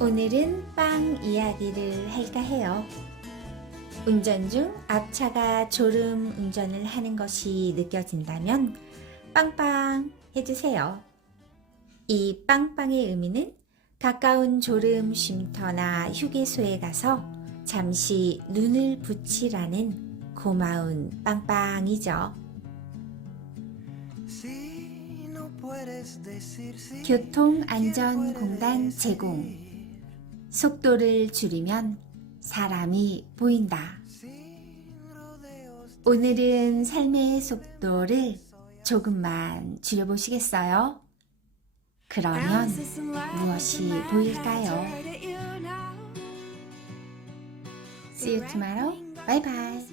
오늘은 빵 이야기를 할까 해요. 운전 중 앞차가 졸음 운전을 하는 것이 느껴진다면 빵빵 해주세요. 이 빵빵의 의미는 가까운 졸음 쉼터나 휴게소에 가서 잠시 눈을 붙이라는 고마운 빵빵이죠. 교통안전공단 제공. 속도를 줄이면 사람이 보인다. 오늘은 삶의 속도를 조금만 줄여보시겠어요? 그러면 무엇이 보일까요? See you tomorrow. Bye bye.